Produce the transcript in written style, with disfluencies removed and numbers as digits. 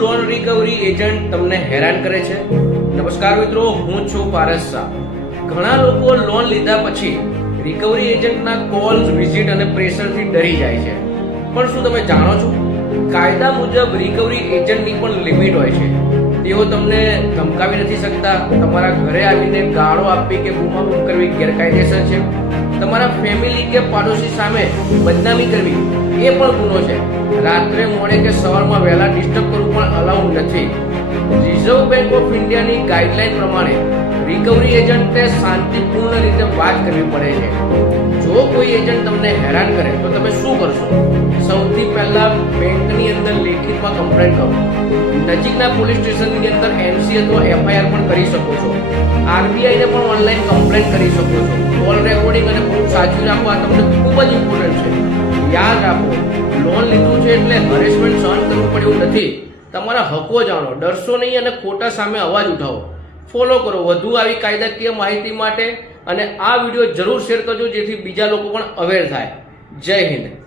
Loan recovery agent તમને હેરાન કરે છે? નમસ્કાર મિત્રો, હું છું પારસ શાહ. ઘણા લોકો લોન લીધા પછી રિકવરી એજન્ટના કોલ્સ, વિઝિટ અને પ્રેશરથી ડરી જાય છે. પણ શું તમે જાણો છો, કાયદા મુજબ રિકવરી એજન્ટની પણ લિમિટ હોય છે. તેઓ તમને ધમકાવી નથી શકતા. તમારા ઘરે આવીને ગાળો આપવી કે બૂમાબૂમ કરવી ગેરકાયદેસર છે. તમારા ફેમિલી કે પાડોશી સામે બદનામી કરવી એ પણ ગુનો છે. રાત્રે મોડે કે સવારમાં વહેલા ડિસ્ટર્બ કરવું પણ અલાઉડ નથી. રિઝર્વ બેંક ઓફ ઇન્ડિયાની ગાઈડલાઈન પ્રમાણે રિકવરી એજન્ટે શાંતિપૂર્ણ રીતે વાત કરવી પડે છે. જો કોઈ એજન્ટ તમને હેરાન કરે તો તમે શું કરશો? સૌથી પહેલા બેંકની અંદર લેખિતમાં કમ્પ્લેન કરો. નજીકના પોલીસ સ્ટેશનની અંદર એનસી અથવા એફઆઈઆર પણ કરી શકો છો. આરબીઆઈને પણ ઓનલાઈન કમ્પ્લેન કરી શકો છો. કોલ રેકોર્ડિંગ અને પ્રૂફ સાચવી રાખવા તમને ખૂબ જ ઇમ્પોર્ટન્ટ છે. યાદ રાખો, લોન લીધું છે એટલે હરેસમેન્ટ સહન કરવું પડે એવું નથી. તમારા હકો જાણો, ડરશો નહીં અને ખોટા સામે અવાજ ઉઠાવો. ફોલો કરો વધુ આવી કાયદાકીય માહિતી માટે, અને આ વિડીયો જરૂર શેર કરજો જેથી બીજા લોકો પણ અવેર થાય. જય હિન્દ.